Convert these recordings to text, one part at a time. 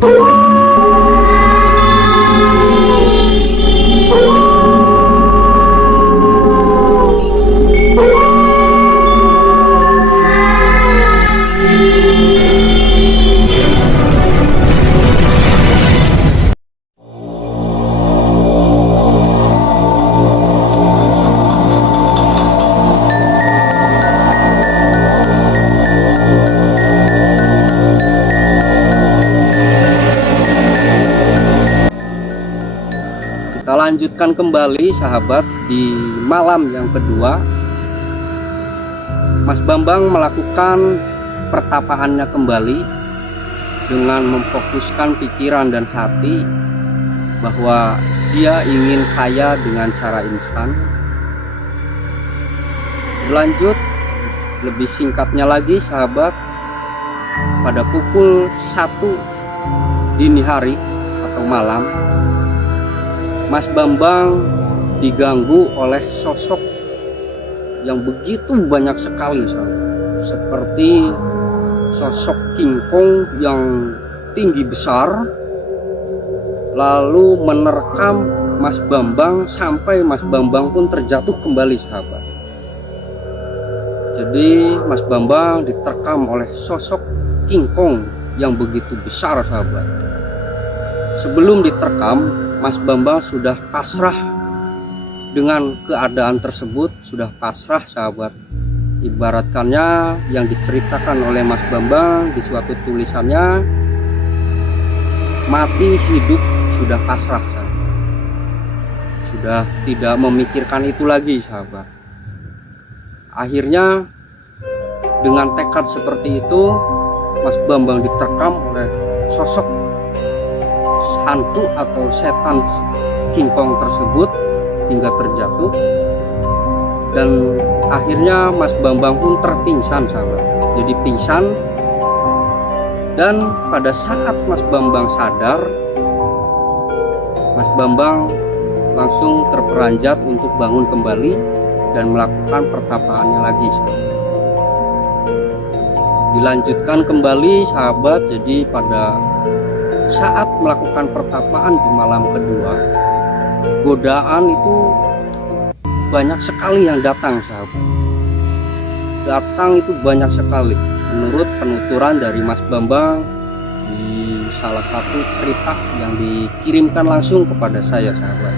Kita lanjutkan kembali sahabat. Di malam yang kedua Mas Bambang melakukan pertapaannya kembali dengan memfokuskan pikiran dan hati bahwa dia ingin kaya dengan cara instan. Berlanjut lebih singkatnya lagi sahabat, pada pukul 1 dini hari atau malam, Mas Bambang diganggu oleh sosok yang begitu banyak sekali sahabat. Seperti sosok King Kong yang tinggi besar, lalu menerkam Mas Bambang sampai Mas Bambang pun terjatuh kembali sahabat. Jadi Mas Bambang diterkam oleh sosok King Kong yang begitu besar sahabat. Sebelum diterkam, Mas Bambang sudah pasrah dengan keadaan tersebut, sudah pasrah sahabat. Ibaratkannya yang diceritakan oleh Mas Bambang di suatu tulisannya, mati hidup sudah pasrah sahabat. Sudah tidak memikirkan itu lagi sahabat. Akhirnya dengan tekad seperti itu, Mas Bambang diterkam oleh sosok hantu atau setan King Kong tersebut hingga terjatuh, dan akhirnya Mas Bambang pun terpingsan sahabat. Jadi pingsan, dan pada saat Mas Bambang sadar, Mas Bambang langsung terperanjat untuk bangun kembali dan melakukan pertapaannya lagi sahabat. Dilanjutkan kembali sahabat. Jadi pada saat melakukan pertapaan di malam kedua, godaan itu banyak sekali yang datang sahabat. Datang itu banyak sekali. Menurut penuturan dari Mas Bambang di salah satu cerita yang dikirimkan langsung kepada saya sahabat.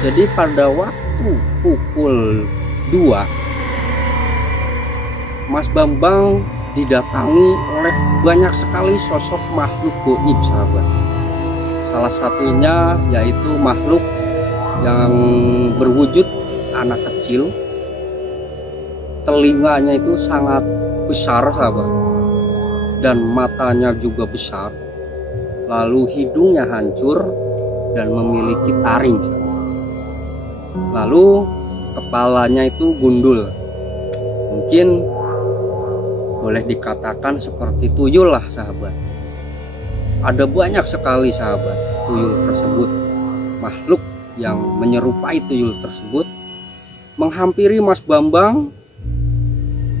Jadi pada waktu pukul 2, Mas Bambang didatangi oleh banyak sekali sosok makhluk gaib sahabat. Salah satunya yaitu makhluk yang berwujud anak kecil, telinganya itu sangat besar sahabat, dan matanya juga besar, lalu hidungnya hancur dan memiliki taring, lalu kepalanya itu gundul. Mungkin boleh dikatakan seperti tuyul lah sahabat. Ada banyak sekali sahabat tuyul tersebut, makhluk yang menyerupai tuyul tersebut menghampiri Mas Bambang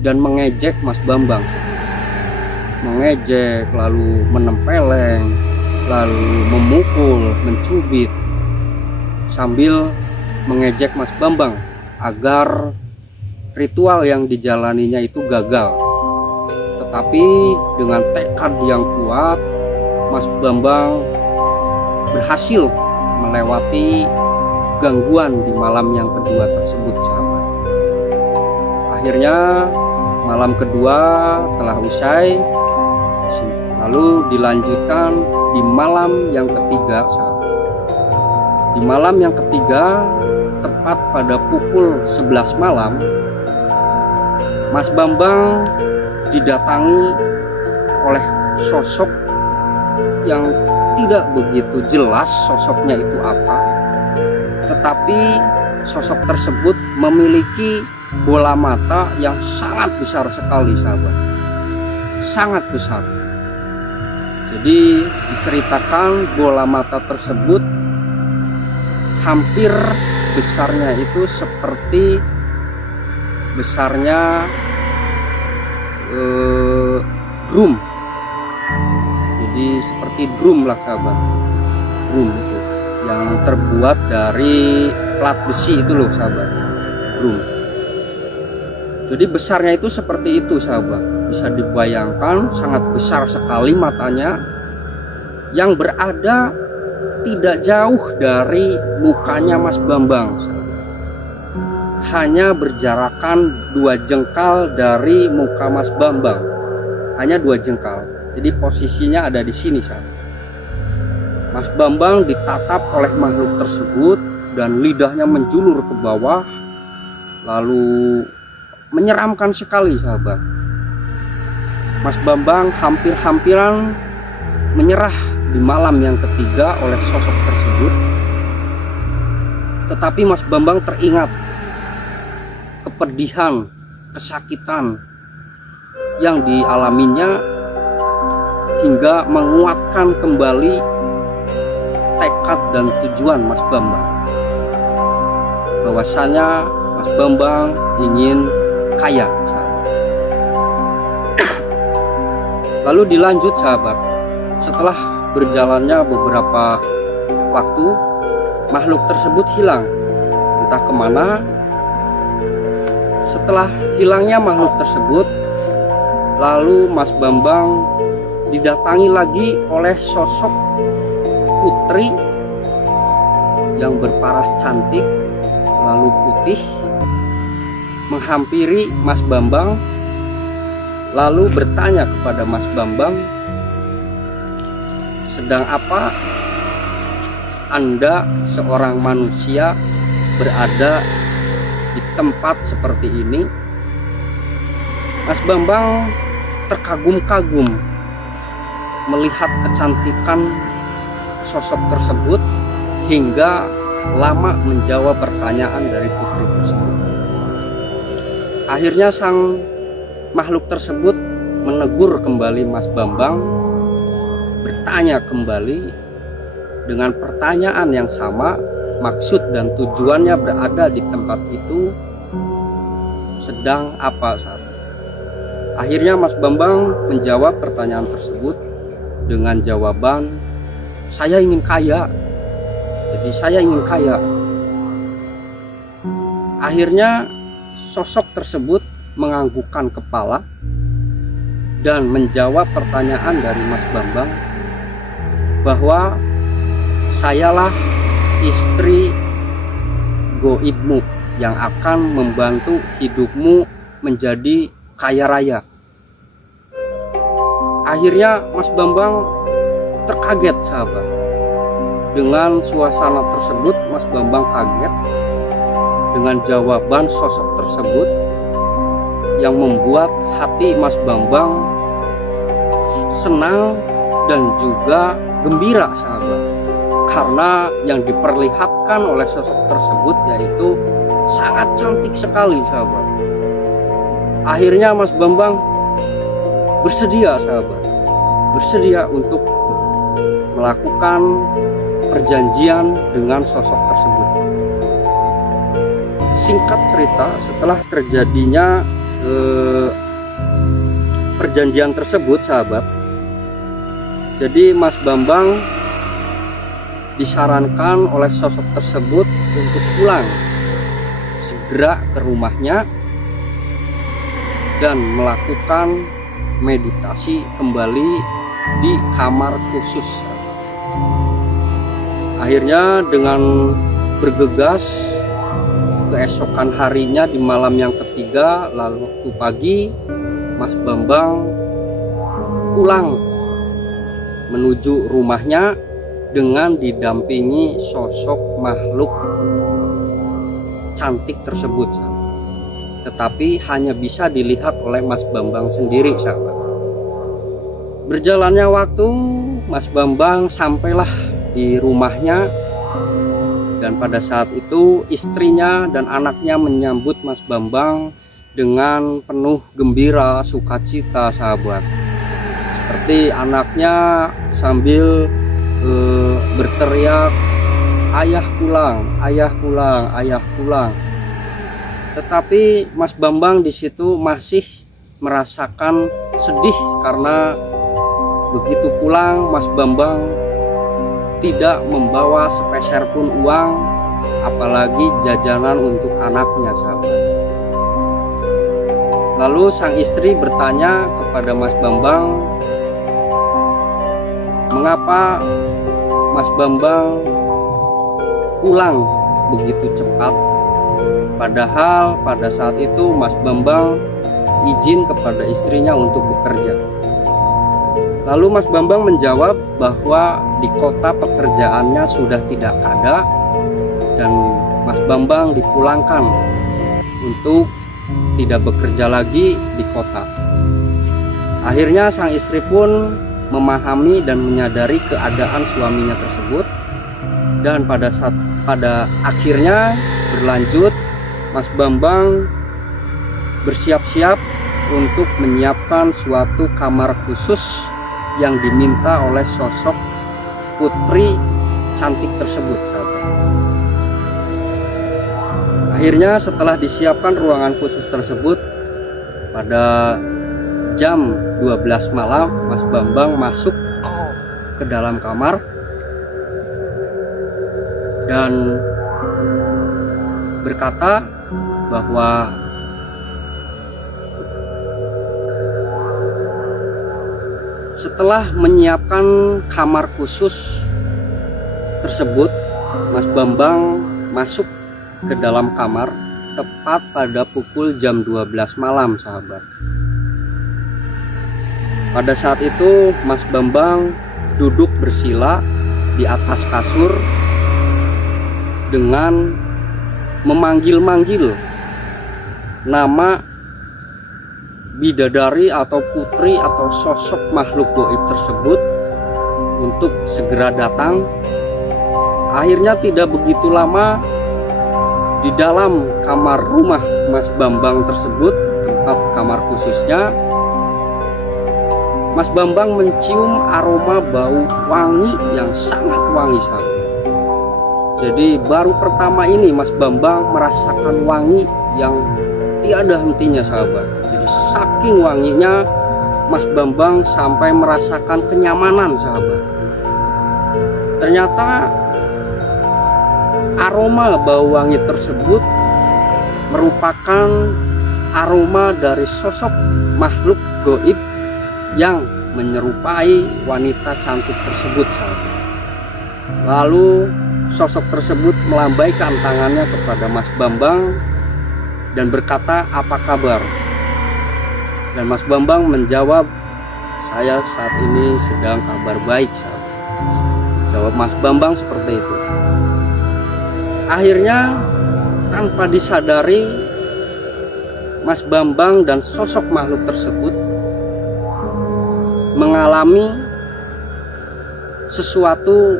dan mengejek Mas Bambang. Mengejek, lalu menempeleng, lalu memukul, mencubit, sambil mengejek Mas Bambang agar ritual yang dijalaninya itu gagal. Tetapi dengan tekad yang kuat, Mas Bambang berhasil melewati gangguan di malam yang kedua tersebut sahabat. Akhirnya malam kedua telah usai, lalu dilanjutkan di malam yang ketiga sahabat. Di malam yang ketiga, tepat pada pukul 11 malam, Mas Bambang didatangi oleh sosok yang tidak begitu jelas sosoknya itu apa, tetapi sosok tersebut memiliki bola mata yang sangat besar sekali sahabat, sangat besar. Jadi diceritakan bola mata tersebut hampir besarnya itu seperti besarnya drum. Jadi seperti drum lah sahabat, drum itu yang terbuat dari plat besi itu loh sahabat, drum. Jadi besarnya itu seperti itu sahabat, bisa dibayangkan sangat besar sekali matanya yang berada tidak jauh dari mukanya Mas Bambang sahabat. Hanya berjarakan 2 jengkal dari muka Mas Bambang, hanya 2 jengkal. Jadi posisinya ada di sini sahabat. Mas Bambang ditatap oleh makhluk tersebut dan lidahnya menjulur ke bawah, lalu menyeramkan sekali sahabat. Mas Bambang hampir-hampiran menyerah di malam yang ketiga oleh sosok tersebut. Tetapi Mas Bambang teringat kepedihan, kesakitan yang dialaminya hingga menguatkan kembali tekad dan tujuan Mas Bambang, bahwasanya Mas Bambang ingin kaya sahabat. Lalu dilanjut sahabat, setelah berjalannya beberapa waktu, makhluk tersebut hilang entah kemana. Setelah hilangnya makhluk tersebut, lalu Mas Bambang didatangi lagi oleh sosok putri yang berparas cantik lalu putih, menghampiri Mas Bambang lalu bertanya kepada Mas Bambang, sedang apa Anda seorang manusia berada di tempat seperti ini? Mas Bambang terkagum-kagum melihat kecantikan sosok tersebut hingga lama menjawab pertanyaan dari putri tersebut. Akhirnya sang makhluk tersebut menegur kembali Mas Bambang, bertanya kembali dengan pertanyaan yang sama, maksud dan tujuannya berada di tempat itu sedang apa saat. Akhirnya Mas Bambang menjawab pertanyaan tersebut dengan jawaban, saya ingin kaya. Jadi saya ingin kaya. Akhirnya sosok tersebut menganggukkan kepala dan menjawab pertanyaan dari Mas Bambang bahwa sayalah istri goibmu yang akan membantu hidupmu menjadi kaya raya. Akhirnya Mas Bambang terkaget sahabat. Dengan suasana tersebut Mas Bambang kaget dengan jawaban sosok tersebut yang membuat hati Mas Bambang senang dan juga gembira sahabat, karena yang diperlihatkan oleh sosok tersebut yaitu sangat cantik sekali sahabat. Akhirnya Mas Bambang bersedia sahabat, bersedia untuk melakukan perjanjian dengan sosok tersebut. Singkat cerita, setelah terjadinya perjanjian tersebut sahabat, jadi Mas Bambang disarankan oleh sosok tersebut untuk pulang segera ke rumahnya dan melakukan meditasi kembali di kamar khusus. Akhirnya dengan bergegas keesokan harinya di malam yang ketiga, lalu waktu pagi Mas Bambang pulang menuju rumahnya dengan didampingi sosok makhluk cantik tersebut, tetapi hanya bisa dilihat oleh Mas Bambang sendiri sahabat. Berjalannya waktu, Mas Bambang sampailah di rumahnya, dan pada saat itu istrinya dan anaknya menyambut Mas Bambang dengan penuh gembira, sukacita sahabat. Seperti anaknya sambil berteriak, ayah pulang, ayah pulang, ayah pulang. Tetapi Mas Bambang di situ masih merasakan sedih karena Begitu pulang, Mas Bambang tidak membawa sepeser pun uang, apalagi jajanan untuk anaknya, sahabat. Lalu sang istri bertanya kepada Mas Bambang, mengapa Mas Bambang pulang begitu cepat, padahal pada saat itu Mas Bambang izin kepada istrinya untuk bekerja. Lalu Mas Bambang menjawab bahwa di kota pekerjaannya sudah tidak ada dan Mas Bambang dipulangkan untuk tidak bekerja lagi di kota. Akhirnya sang istri pun memahami dan menyadari keadaan suaminya tersebut, dan pada akhirnya berlanjut Mas Bambang bersiap-siap untuk menyiapkan suatu kamar khusus yang diminta oleh sosok putri cantik tersebut, sahabat. Akhirnya setelah disiapkan ruangan khusus tersebut, pada jam 12 malam Mas Bambang masuk ke dalam kamar dan berkata bahwa setelah menyiapkan kamar khusus tersebut, Mas Bambang masuk ke dalam kamar tepat pada pukul jam 12 malam, sahabat. Pada saat itu Mas Bambang duduk bersila di atas kasur dengan memanggil-manggil nama bidadari atau putri atau sosok makhluk gaib tersebut untuk segera datang. Akhirnya tidak begitu lama, di dalam kamar rumah Mas Bambang tersebut, tempat kamar khususnya, Mas Bambang mencium aroma bau wangi yang sangat wangi, sahabat. Jadi baru pertama ini Mas Bambang merasakan wangi yang tiada hentinya, sahabat. Jadi saking wanginya Mas Bambang sampai merasakan kenyamanan, sahabat. Ternyata aroma bau wangi tersebut merupakan aroma dari sosok makhluk gaib yang menyerupai wanita cantik tersebut, sahabat. Lalu sosok tersebut melambaikan tangannya kepada Mas Bambang dan berkata, "Apa kabar?" Dan Mas Bambang menjawab, "Saya saat ini sedang kabar baik," sahabat. Jawab Mas Bambang seperti itu. Akhirnya tanpa disadari, Mas Bambang dan sosok makhluk tersebut mengalami sesuatu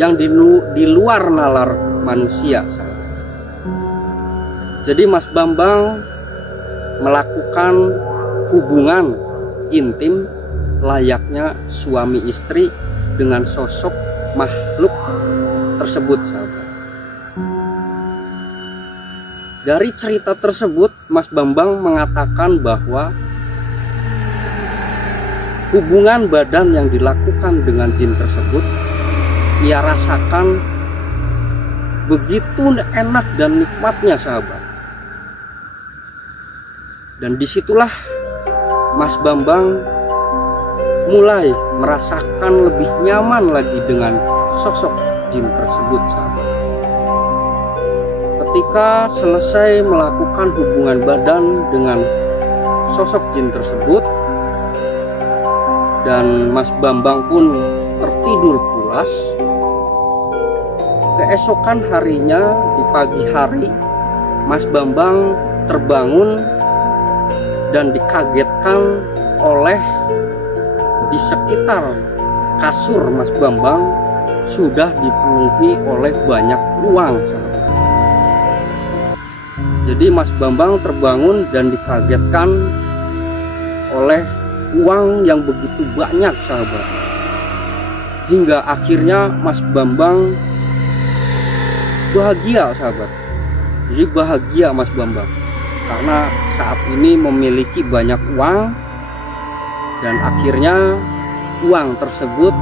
yang di luar nalar manusia, sahabat. Jadi Mas Bambang melakukan hubungan intim layaknya suami istri dengan sosok makhluk tersebut, sahabat. Dari cerita tersebut, Mas Bambang mengatakan bahwa hubungan badan yang dilakukan dengan jin tersebut ia rasakan begitu enak dan nikmatnya, sahabat. Dan disitulah Mas Bambang mulai merasakan lebih nyaman lagi dengan sosok jin tersebut, sahabat. Ketika selesai melakukan hubungan badan dengan sosok jin tersebut dan Mas Bambang pun tertidur pulas, keesokan harinya di pagi hari Mas Bambang terbangun dan dikagetkan oleh di sekitar kasur Mas Bambang sudah dipenuhi oleh banyak uang, sahabat. Jadi Mas Bambang terbangun dan dikagetkan oleh uang yang begitu banyak, sahabat. Hingga akhirnya Mas Bambang bahagia, sahabat. Jadi bahagia Mas Bambang karena saat ini memiliki banyak uang, dan akhirnya uang tersebut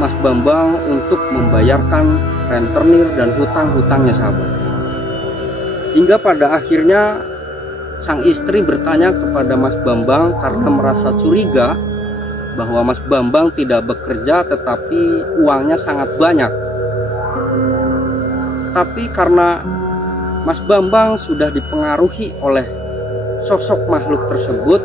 Mas Bambang untuk membayarkan rentenir dan hutang-hutangnya sahabat. Hingga pada akhirnya sang istri bertanya kepada Mas Bambang karena merasa curiga bahwa Mas Bambang tidak bekerja tetapi uangnya sangat banyak. Tapi karena Mas Bambang sudah dipengaruhi oleh sosok makhluk tersebut,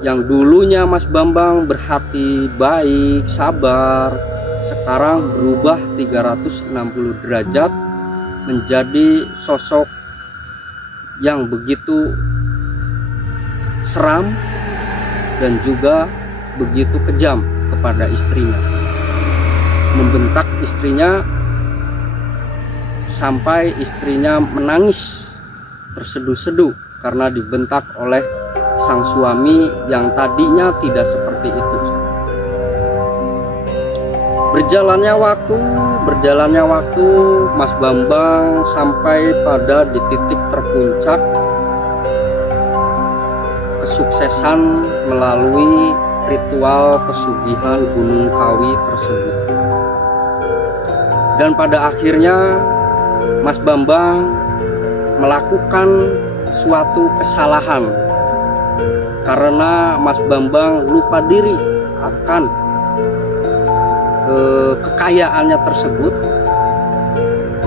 yang dulunya Mas Bambang berhati baik, sabar, sekarang berubah 360 derajat menjadi sosok yang begitu seram dan juga begitu kejam kepada istrinya, membentak istrinya sampai istrinya menangis terseduh-seduh karena dibentak oleh sang suami yang tadinya tidak seperti itu. Berjalannya waktu, Mas Bambang sampai pada di titik terpuncak kesuksesan melalui ritual pesugihan Gunung Kawi tersebut. Dan pada akhirnya Mas Bambang melakukan suatu kesalahan karena Mas Bambang lupa diri akan kekayaannya tersebut,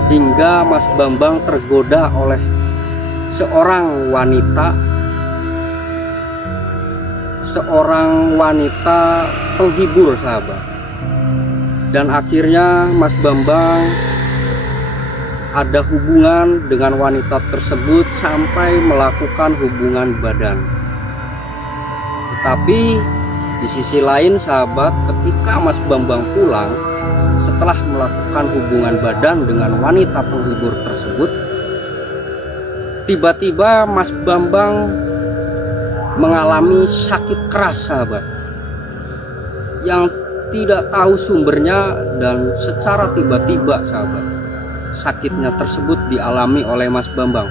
hingga Mas Bambang tergoda oleh seorang wanita penghibur sahabat. Dan akhirnya Mas Bambang ada hubungan dengan wanita tersebut sampai melakukan hubungan badan. Tetapi di sisi lain sahabat, ketika Mas Bambang pulang setelah melakukan hubungan badan dengan wanita penghibur tersebut, tiba-tiba Mas Bambang mengalami sakit keras sahabat, yang tidak tahu sumbernya, dan secara tiba-tiba sahabat sakitnya tersebut dialami oleh Mas Bambang.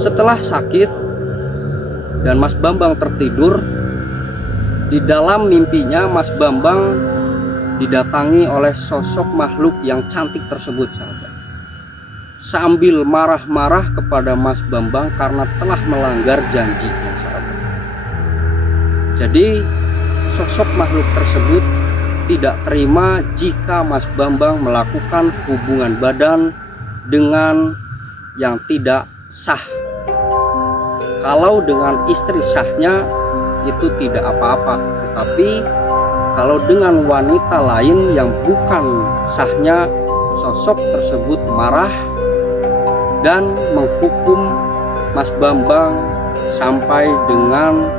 Setelah sakit dan Mas Bambang tertidur, di dalam mimpinya Mas Bambang didatangi oleh sosok makhluk yang cantik tersebut sahabat, sambil marah-marah kepada Mas Bambang karena telah melanggar janjinya sahabat. Jadi sosok makhluk tersebut tidak terima jika Mas Bambang melakukan hubungan badan dengan yang tidak sah. Kalau dengan istri sahnya itu tidak apa-apa, tetapi kalau dengan wanita lain yang bukan sahnya, sosok tersebut marah dan menghukum Mas Bambang sampai dengan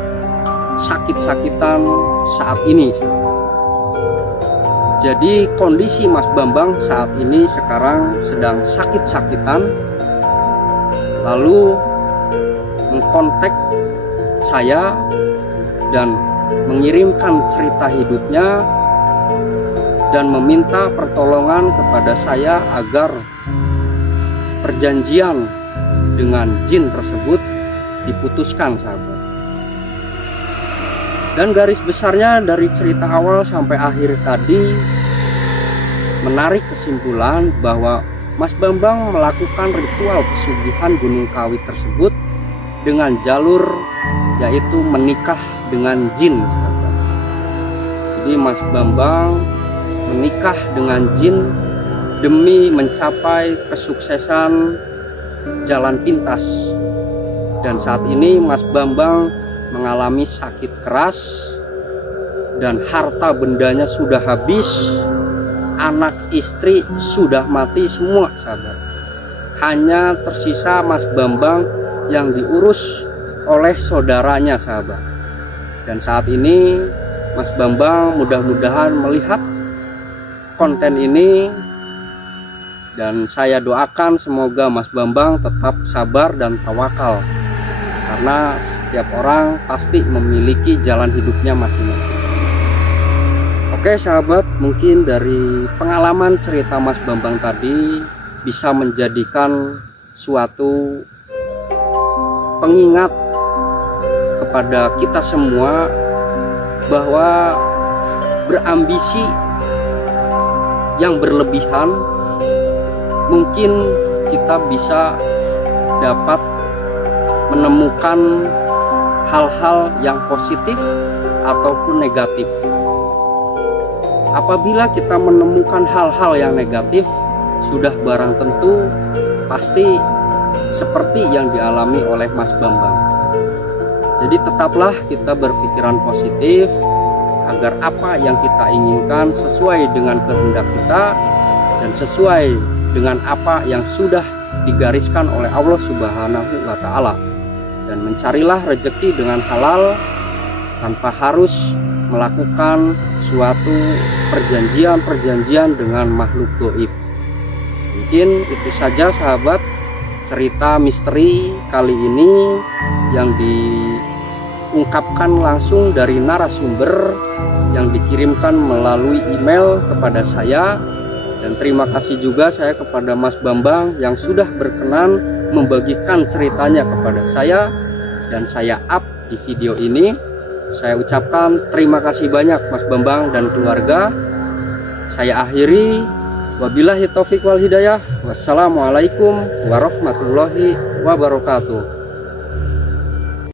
sakit-sakitan saat ini. Jadi kondisi Mas Bambang saat ini sekarang sedang sakit-sakitan, lalu mengkontak saya dan mengirimkan cerita hidupnya dan meminta pertolongan kepada saya agar perjanjian dengan jin tersebut diputuskan sahabat. Dan garis besarnya dari cerita awal sampai akhir tadi menarik kesimpulan bahwa Mas Bambang melakukan ritual pesugihan Gunung Kawi tersebut dengan jalur yaitu menikah dengan jin sahabat. Jadi Mas Bambang menikah dengan jin demi mencapai kesuksesan jalan pintas. Dan saat ini Mas Bambang mengalami sakit keras dan harta bendanya sudah habis, anak istri sudah mati semua sahabat. Hanya tersisa Mas Bambang yang diurus oleh saudaranya sahabat. Dan saat ini Mas Bambang mudah-mudahan melihat konten ini, dan saya doakan semoga Mas Bambang tetap sabar dan tawakal, karena setiap orang pasti memiliki jalan hidupnya masing-masing. Oke sahabat, mungkin dari pengalaman cerita Mas Bambang tadi bisa menjadikan suatu pengingat kepada kita semua bahwa berambisi yang berlebihan mungkin kita bisa dapat menemukan hal-hal yang positif ataupun negatif. Apabila kita menemukan hal-hal yang negatif, sudah barang tentu pasti seperti yang dialami oleh Mas Bambang. Jadi tetaplah kita berpikiran positif agar apa yang kita inginkan sesuai dengan kehendak kita dan sesuai dengan apa yang sudah digariskan oleh Allah Subhanahu wa Ta'ala. Dan mencarilah rezeki dengan halal tanpa harus melakukan suatu perjanjian-perjanjian dengan makhluk gaib. Mungkin itu saja sahabat, cerita misteri kali ini yang diungkapkan langsung dari narasumber yang dikirimkan melalui email kepada saya. Dan terima kasih juga saya kepada Mas Bambang yang sudah berkenan membagikan ceritanya kepada saya dan saya up di video ini. Saya ucapkan terima kasih banyak Mas Bambang dan keluarga. Saya akhiri, wabillahi taufiq wal hidayah. Wassalamualaikum warahmatullahi wabarakatuh.